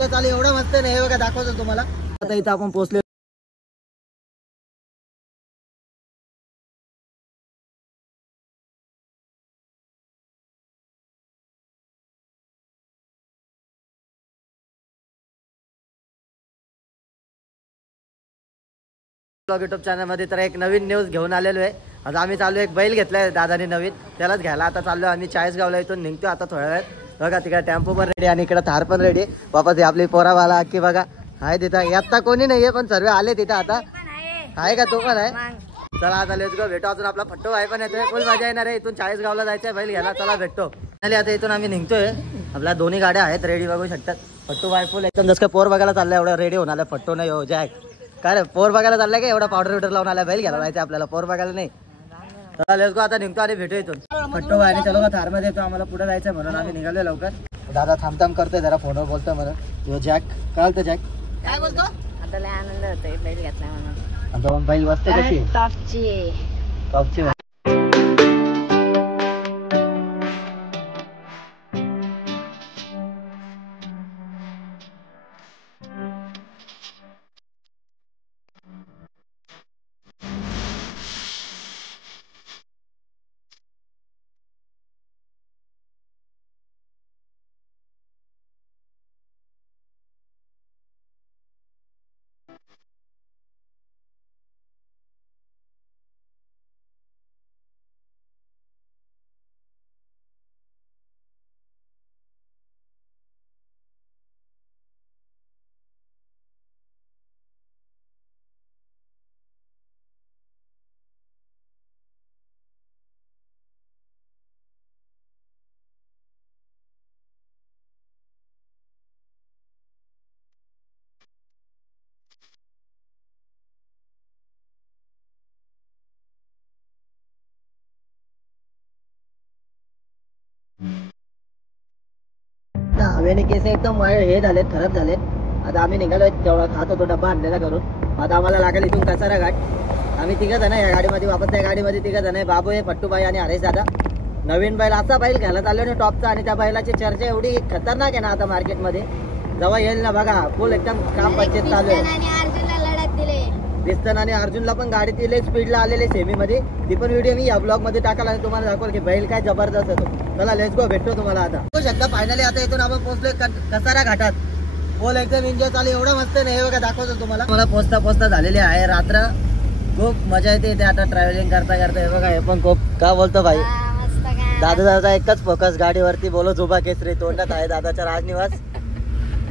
चालेल एवढं मस्त नाही हे बघा दाखवतो तुम्हाला. आता इथं आपण पोहोचलो युट्यूब चॅनल मध्ये. तर एक नवीन न्यूज घेऊन आलेलो आहे. आता आम्ही चालू एक बैल घेतलाय दादाने नवीन, त्यालाच घ्यायला आता चाललो आम्ही. 40 गावला इथून निघतो आता थोड्या वेळात. बघा तिकडे टेम्पो पण रेडी आणि इकडे थार पण रेडी. वापस आपली पोरावाला की बघा आहे तिथं. आता कोणी नाहीये पण सर्व आले तिथं. आता आहे का तो पण आहे. चला आता लेट्स गो. भेटो. अजून आपला फट्टू भाई पण येतोय. फुल मजा येणार आहे. इथून 40 गावला जायचंय बैल घ्यायला. चला भेटतो. आता इथून आम्ही निघतोय. आपल्या दोन्ही गाड्या आहेत रेडी बघू शकतात. फट्टू भाई फुल एकदम जसं पोर बघायला चाललाय एवढा रेडी होऊन आला. फट्टू नाही हो जॅक. काय रे पोर बघायला चाललाय का एवढा पावडर बिवडर लावून आला. बैल घ्यायला जायचं आपल्याला पोर बघायला नाही. Let's go. आता निघतो आणि भेटू इथून. फट्टू भाई चलो का थार मध्ये येतो. आम्हाला पुढे जायचं म्हणून आम्ही निघालोय लवकर. दादा थांबताम करतोय जरा फोनवर बोलतोय म्हणून. जॅक काय होतं जॅक काय बोलतो. आता लय आनंद होतोय बैल घेतला म्हणून. आता बैल वाजते कशी टॉपची टॉपची. हवेने केस एकदम हे झालेत खराब झालेत. आता आम्ही निघालोय तेवढा खात होतो डब्बा आणलेला करून. आता आम्हाला लागेल इथून कसारा घाट. आम्ही तिघ जण या गाडीमध्ये वापस. त्या गाडीमध्ये तिघ जण आहे. बाबू आहे, फट्टूबाई आणि हरेश दादा. नवीन बैल असा बैल घ्यायला चाललो ना टॉपचा. आणि त्या बैलाची चर्चा एवढी खतरनाक आहे ना आता मार्केटमध्ये. जेव्हा येईल ना बघा फुल एकदम काम पंचायत चालू आहे. पिस्तन आणि अर्जुनला पण गाडी दिले स्पीडला आलेले सेमी मध्ये. ती पण व्हिडिओ मी या ब्लॉग मध्ये टाकाल आणि तुम्हाला दाखवल की बैल काय जबरदस्त होतो. चला लेट्स गो. भेटतो तुम्हाला आता. बघू शकता फायनली आता इथून आपण पोहोचलोय कसारा घाटात. बोल एकदम एन्जॉय चालू एवढं मस्त नाही हे बघा दाखवतो तुम्हाला. मला पोचता झालेली आहे रात्र. खूप मजा येते आता ट्रॅव्हलिंग करता करता. हे बघा हे पण खूप का बोलतो भाई. दादाचा एकच फोकस गाडीवरती. बोलो जुबा केसरी तोंडात आहे दादाचा राजनिवास.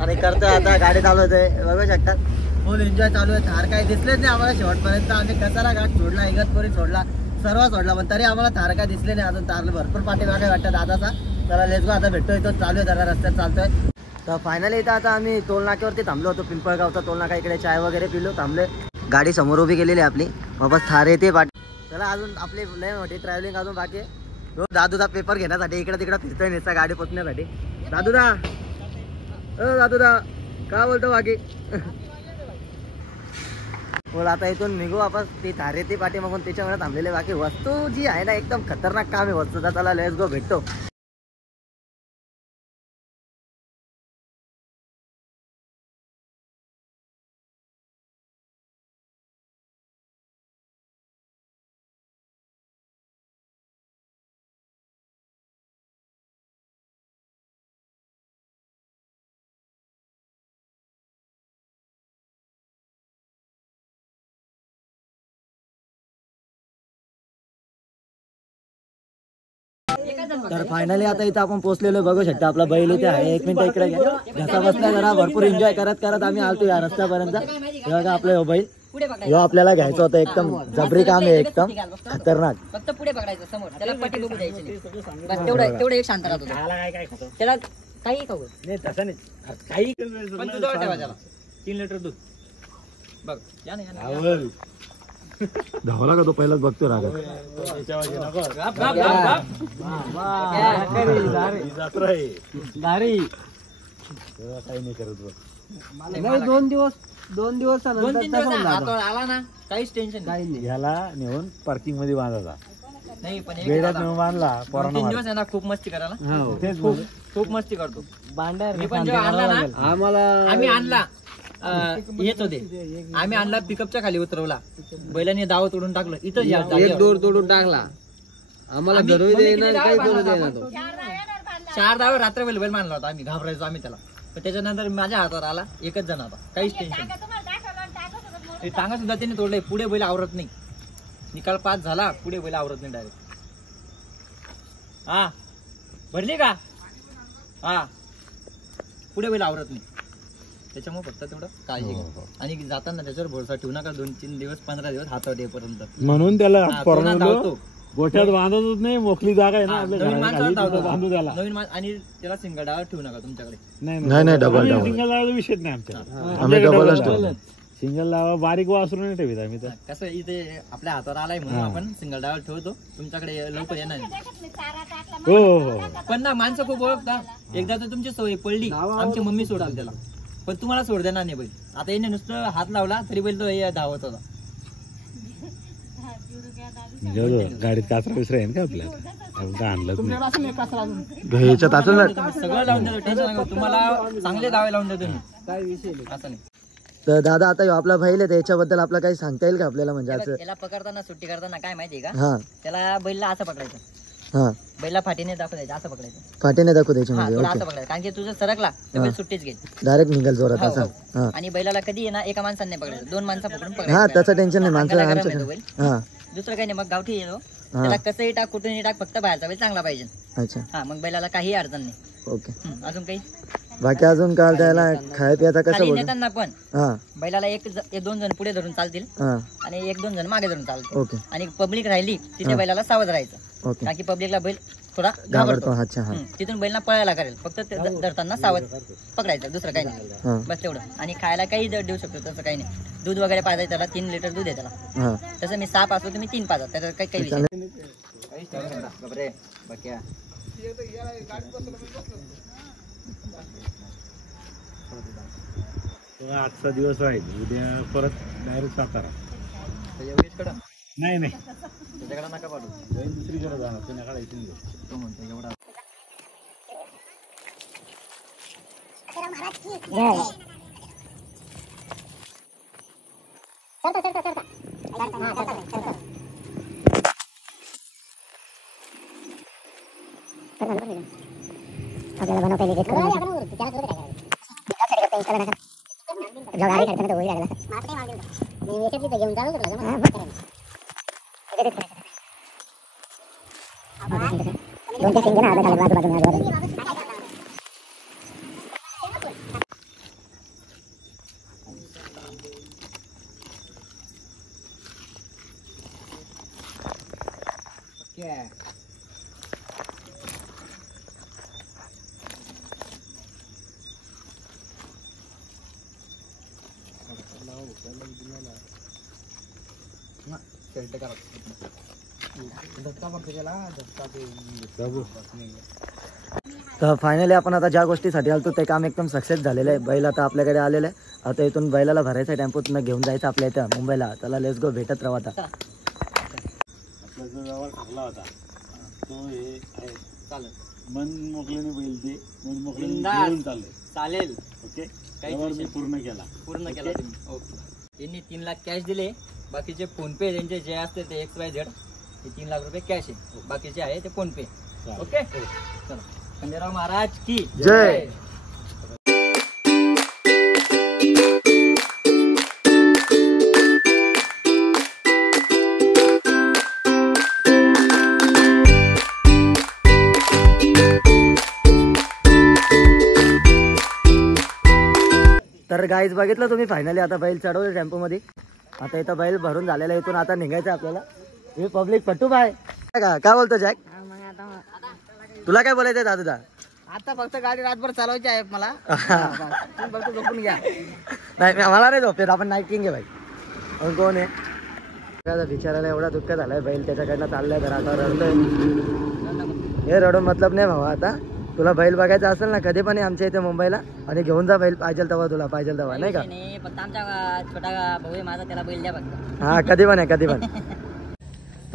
आणि करतोय आता गाडी चालवतोय बघू शकता. फुल एन्जॉय चालू आहे. थार काही दिसलेच नाही आम्हाला शेवटपर्यंत. आम्ही कसारा घाट सोडला, इगतपुरी सोडला, सर्व सोडला पण तरी आम्हाला थार काय दिसले नाही अजून. तारला भरपूर पाठीमागे वाटतं दादाचा. त्याला लेट्स गो. आता भेटतोय तो चालू आहे जरा रस्त्यात चालतोय. तर फायनली इथं आता आम्ही टोल नाक्यावरती थांबलो होतो. पिंपळगावचा टोल नाका. इकडे चाय वगैरे पिलो थांबले. गाडी समोर उभी केलेली आपली. वापस थार येते पाठी. त्याला अजून आपली लय मोठी ट्रॅव्हलिंग अजून बाकी आहे. दादूचा पेपर घेण्यासाठी इकडे तिकडे फिरतोय नुसता गाडी पोचण्यासाठी. दादूदा दादूदा काय बोलतो बाकी. बोल आता इथून निघू वापस. ती थार येते पाठी मागून त्याच्यामुळे थांबलेले. बाकी वस्तू जी आहे ना एकदम खतरनाक काम आहे वस्तूचा. चला लेट्स गो. भेटतो. तर फायनली आता इथं आपण पोहोचलेलो बघू शकता. आपला बैल इथे आहे. एक मिनिट इकडे घसा बसला जरा. भरपूर एन्जॉय करत करत आम्ही आलतो या रस्त्यापर्यंत. बघा आपलं बैल ह्यो आपल्याला घ्यायचं होतं. एकदम जबरी काम आहे एकदम खतरनाक. फक्त पुढे बघायचं समोर. त्याला पटी बघू द्यायची नाही. बस तेवढं एक शांत राहतो. त्याला काही खाऊ नाही तसं नाही. काही पण तू जवळ ठेवा त्याला. 3 लिटर दूध बघ. या नाही धावला का तो पहिलाच बघतो रागा. काही नाही करत बघ. 2 दिवस आला ना काहीच टेन्शन काही नाही. ह्याला नेऊन पार्किंग मध्ये बांधायचा. नाही पण एक बेड्यात दादा, नेऊन बांधला 2-3 दिवस आहे ना खूप मस्ती करायला. तेच खूप खूप मस्ती करतो. मी पण जेव्हा आणला ना आम्ही आणला हेच होते. आम्ही आणला पिकअपच्या खाली उतरवला, बैलाने दाव तोडून टाकलं. इथं एक दोर तोडून टाकला. आम्हाला घरी काही करू देणार तो. 4 दावे रात्र बैल मानला होता. आम्ही घाबरायचो आम्ही त्याला. पण त्याच्यानंतर माझ्या हातावर आला एकच जण होता. काहीच टेन्शन नाही. टांगा सुद्धा त्याने तोडले. पुढे बैल आवरत नाही. निकाल 5 झाला, पुढे बैल आवरत नाही डायरेक्ट. हा भरली का? हा पुढे बैल आवरत नाही. त्याच्यामुळे फक्त तेवढं काळजी घ्या. आणि जाताना त्याच्यावर भरोसा ठेवू नका. 2-3 दिवस 15 दिवस हातावर येईपर्यंत. म्हणून त्याला धावतो. गोठ्यात बांधतच नाही. मोकळी जागा आहे ना आपल्या नवीन माणसाला घराखाली, धावतो. तिथं बांधू त्याला. नवीन आणि त्याला सिंगल डावर ठेवू नका तुमच्याकडे. नाही डबल सिंगल लावा विषय नाही आमच्या. सिंगल लावा बारीक वासरून नाही ठेवत आम्ही तर. कसं इथे आपल्या हातावर आलाय म्हणून आपण सिंगल डावर ठेवतो. तुमच्याकडे लवकर येणार नाही. हो पण ना माणसं खूप ओळखता. एकदा तर तुमची सवय पडली, आमची मम्मी सोडाल त्याला, पण तुम्हाला सोड देणार नाही बैल. आता याने नुसतं हात लावला तरी बैल तो धावत होता. गाडीत काचरा विसरा आहे का आपल्याला आणलं सगळं लावून देतो. टेन्शन नका. तुम्हाला चांगले दावे लावून देतो मी. काय विषय असं नाही. तर दादा आता आपला बैल आहे त्याच्याबद्दल आपला काही सांगता येईल का आपल्याला? म्हणजे असं त्याला पकडताना सुट्टी करताना काय माहितीये का? हा त्याला बैलला असं पकडायचं. हा बैलला फाटीने दाखवायचं. असं पकडायचं. फाटीने दाखवू द्यायची हा, म्हणजे थोडं असं पकडायचं. कारण की तुझं सरकला तर बैल सुट्टीच घेईल. डायरेक्ट निघाल जोरात हो, असा. हो. हा आणि बैलाला कधी आहे ना एका माणसाने नाही पकडायचं. 2 माणसं पकडून हा पकडायचं. त्याचं टेन्शन नाही. माणसं अंगाला गरम आमच्या येतो बैल. हा दुसरं काही नाही. मग गावठी येतो. त्याला कसंही टाक कुठूनही टाक, फक्त बाहेरचा बैल चांगला पाहिजे. अच्छा हा मग बैलाला काही अडचण नाही. ओके. अजून काही बाकी अजून काय त्याला खाय प्यायचा कसं खाली बोल? नेताना पण हा बैलाला 1-2 जण पुढे धरून चालतील हा आणि 1-2 जण मागे धरून चालतील. ओके आणि पब्लिक राहिली तिथे बैलाला सावध राहायचं. ओके. कारण की पब्लिकला बैल थोडा घाबरतो. घाबरतो. अच्छा हा तिथून बैलना पळायला करेल. फक्त ते धरताना सावध पकडायचं. दुसरं काही नाही. हा बस तेवढं. आणि खायला काही देऊ शकतो तसं काही नाही. दूध वगैरे पाजायचं त्याला. 3 लिटर दूध आहे त्याला. हा तसं मी 6 पाजतो तुम्ही 3 पाजा. त्याच्यात काही विषय नाही. आजचा दिवस राहील. उद्या परत डायरेक्ट सातारा. नाही त्याच्याकडे नका पाठवू. दुसरीकडे जाणार पुण्याकडे. तो म्हणतो एवढा तर फायनली आपण आता ज्या गोष्टीसाठी आलतो ते काम एकदम सक्सेस झालेलं आहे. बैल आता आपल्याकडे आलेलं आहे. आता इथून बैलाला भरायचं आहे टेम्पोतून घेऊन जायचं आपल्या इथं मुंबईला. चला लेट्स गो. भेटत राहू आता. आपला जो व्यवहार ठरला होता तो हे आहे. चालेल. मन मोकळीने बैल ते मन मोकळीने बिनधास्त. घेऊन चालले. चालेल. ओके. काही व्यवहार विषय मी पूर्ण केला. पूर्ण केला तुम्ही. ओके. त्यांनी 3 लाख कॅश दिले. बाकीचे फोन पे त्यांचे जे असते ते XYZ हे 3 लाख रुपये कॅश आहे. बाकीचे आहे ते फोन पे. ओके. चला. खंडेराव महाराज की जय. तर गाईज बघितलं तुम्ही फायनली आता बैल चढवले टेम्पो मध्ये. आता इथं बैल भरून झालेला आहे. इथून आता निघायचं आपल्याला. हे पब्लिक पट्टू बाय काय बोलतो जॅक? तुला काय बोलायचंय दादा? आता फक्त गाडी रातभर चालवायची आहे मला. फक्त झोपून घ्या. नाही मला नाही झोपेत. आपण नाईट किंग आहे भाई. कोण आहे बिचारायला एवढा दुःख झालाय. बैल त्याच्याकडनं चाललाय. तर आता रडतोय. हे रडून मतलब नाही भावा. आता तुला बैल बघायचा असेल ना कधी पण आमच्या इथे मुंबईला आणि घेऊन जा बैल. पाहिजे तेव्हा तुला पाहिजे तेव्हा नाही का? फक्त आमचा छोटा भाऊ आहे माझा त्याला बैल द्या फक्त. हा कधी पण आहे कधी पण.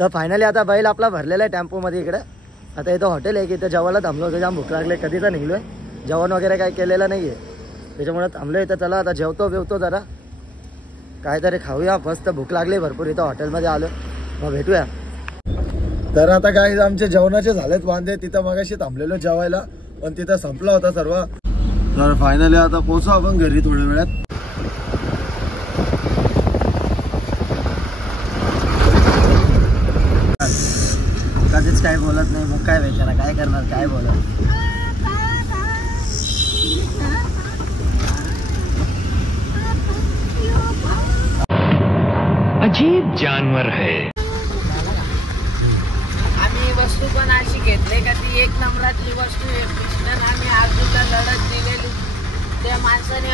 तर फायनली आता बैल आपला भरलेला आहे टेम्पोमध्ये इकडे. आता इथं हॉटेल आहे की इथं जेवायला थांबलो होतो, जाम भूक लागले, कधीचा निघलोय, जेवण वगैरे काय केलेलं नाही आहे, त्याच्यामुळे थांबलो इथं. चला आता जेवतो जरा, काहीतरी खाऊया, मस्त भूक लागली भरपूर, इथं हॉटेलमध्ये आलो, मग भेटूया. तर आता काय आमचे जेवणाचे झालेत वांदे, तिथं मगाशी थांबलेलो जेवायला, पण तिथं संपला होता सर्व. तर फायनली आता पोहोचू आपण घरी थोड्या वेळात. कधीच काय बोलत नाही, मग काय बेचारा काय करणार, काय बोलत. अजीब जानवर है. आम्ही वस्तू पण अशी घेतली का ती एक नंबरातली वस्तू आहे. कृष्णन आम्ही अर्जुनला लढत दिलेली, त्या माणसाने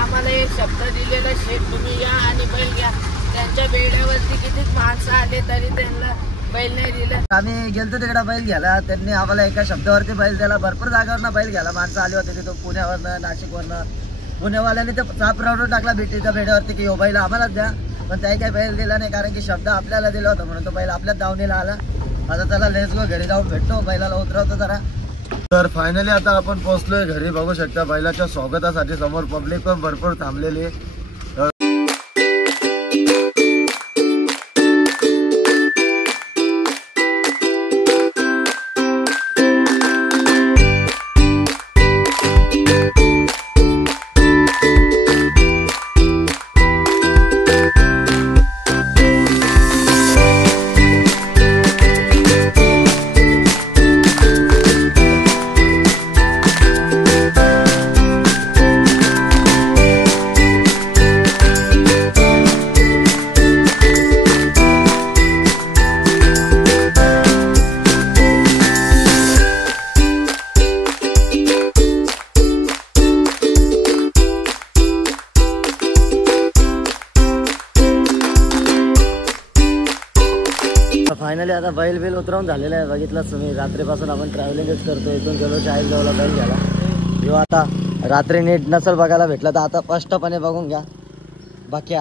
आम्हाला एक शब्द दिलेला, शेठ तुम्ही या आणि बैल घ्या. त्यांच्या बेड्यावरती कितीच माणसं आले तरी त्यांना बैल नाही दिलं. आम्ही गेलतो तिकडे बैल घ्यायला, त्यांनी आम्हाला एका शब्दावरती बैल द्यायला, भरपूर जागावरनं बैल घ्यायला माणसं आली होती तिथं, पुण्यावरनं, नाशिकवरनं. पुण्यावाल्याने ते चाप रावडून टाकला बीटीच्या बेड्यावरती की हो बैल आम्हालाच द्या, पण त्याही काही बैल दिला नाही, कारण की शब्द आपल्याला दिला होता म्हणून तो बैल आपल्याच दावणीला आला. आता त्याला लेस गो, घरी जाऊन भेटतो, बैलाला उतरवतो जरा. तर फायनली आता आपण पोहोचलोय घरी. बघू शकता बैलाच्या स्वागतासाठी समोर पब्लिक पण भरपूर थांबलेली आहे. फायनली आता बैल बिल उतरवून झालेलं आहे. बघितलंच तुम्ही, रात्रीपासून आपण ट्रॅव्हलिंगच करतो. इथून गेलो चाळीसगावला बैल घ्यायला. जो आता रात्री नीट नसल बघायला भेटला तर आता स्पष्टपणे बघून घ्या. बाकी